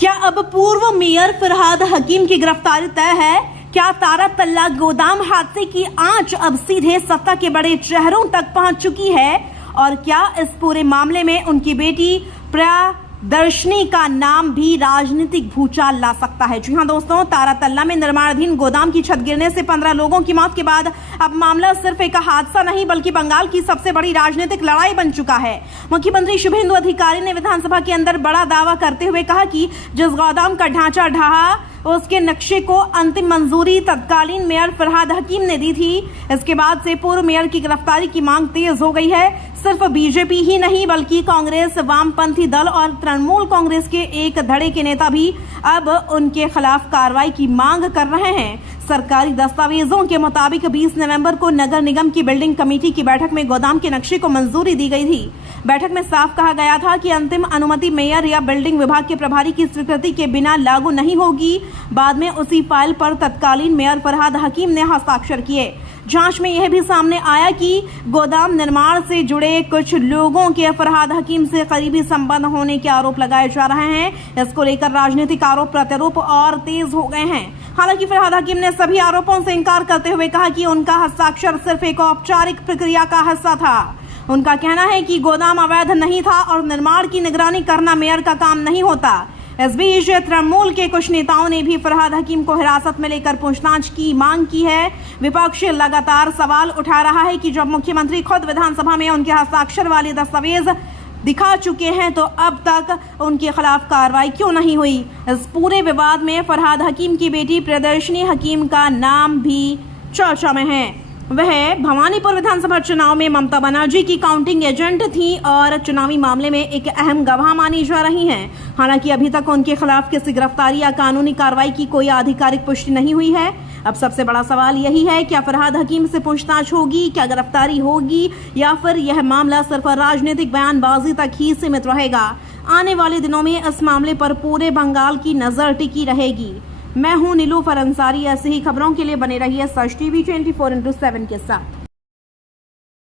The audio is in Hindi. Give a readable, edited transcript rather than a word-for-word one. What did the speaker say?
क्या अब पूर्व मेयर फरहाद हकीम की गिरफ्तारी तय है? क्या तारातल्ला गोदाम हादसे की आंच अब सीधे सत्ता के बड़े चेहरों तक पहुंच चुकी है? और क्या इस पूरे मामले में उनकी बेटी प्रियदर्शनी का नाम भी राजनीतिक भूचाल ला सकता है? जी हां दोस्तों, तारातल्ला में निर्माणाधीन गोदाम की छत गिरने से 15 लोगों की मौत के बाद अब मामला सिर्फ एक हादसा नहीं बल्कि बंगाल की सबसे बड़ी राजनीतिक लड़ाई बन चुका है। मुख्यमंत्री शुभेंदु अधिकारी ने विधानसभा के अंदर बड़ा दावा करते हुए कहा कि जिस गोदाम का ढांचा ढहा उसके नक्शे को अंतिम मंजूरी तत्कालीन मेयर फरहाद हकीम ने दी थी। इसके बाद से पूर्व मेयर की गिरफ्तारी की मांग तेज हो गई है। सिर्फ बीजेपी ही नहीं बल्कि कांग्रेस, वामपंथी दल और तृणमूल कांग्रेस के एक धड़े के नेता भी अब उनके खिलाफ कार्रवाई की मांग कर रहे हैं। सरकारी दस्तावेजों के मुताबिक 20 नवंबर को नगर निगम की बिल्डिंग कमेटी की बैठक में गोदाम के नक्शे को मंजूरी दी गई थी। बैठक में साफ कहा गया था कि अंतिम अनुमति मेयर या बिल्डिंग विभाग के प्रभारी की स्वीकृति के बिना लागू नहीं होगी। बाद में उसी फाइल पर तत्कालीन मेयर फरहाद हकीम ने हस्ताक्षर किए। जांच में यह भी सामने आया कि गोदाम निर्माण से जुड़े कुछ लोगों के फरहाद हकीम से करीबी संबंध होने के आरोप लगाए जा रहे हैं। इसको लेकर राजनीतिक आरोप प्रत्यारोप और तेज हो गए हैं। हालांकि फरहाद हकीम ने सभी आरोपों से इनकार करते हुए कहा कि उनका हस्ताक्षर सिर्फ एक औपचारिक प्रक्रिया का हिस्सा था। उनका कहना है कि गोदाम अवैध नहीं था और निर्माण की निगरानी करना मेयर का काम नहीं होता। इस बीच तृणमूल के कुछ नेताओं ने भी फरहाद हकीम को हिरासत में लेकर पूछताछ की मांग की है। विपक्ष लगातार सवाल उठा रहा है कि जब मुख्यमंत्री खुद विधानसभा में उनके हस्ताक्षर वाले दस्तावेज दिखा चुके हैं तो अब तक उनके खिलाफ कार्रवाई क्यों नहीं हुई। इस पूरे विवाद में फरहाद हकीम की बेटी प्रियदर्शनी हकीम का नाम भी चर्चा में है। वह भवानीपुर विधानसभा चुनाव में ममता बनर्जी की काउंटिंग एजेंट थी और चुनावी मामले में एक अहम गवाह मानी जा रही हैं। हालांकि अभी तक उनके खिलाफ किसी गिरफ्तारी या कानूनी कार्रवाई की कोई आधिकारिक पुष्टि नहीं हुई है। अब सबसे बड़ा सवाल यही है, क्या फरहाद हकीम से पूछताछ होगी, क्या गिरफ्तारी होगी या फिर यह मामला सिर्फ राजनीतिक बयानबाजी तक ही सीमित रहेगा? आने वाले दिनों में इस मामले पर पूरे बंगाल की नजर टिकी रहेगी। मैं हूं नीलूफर अंसारी। ऐसी ही खबरों के लिए बने रहिए सच टीवी 24/7 के साथ।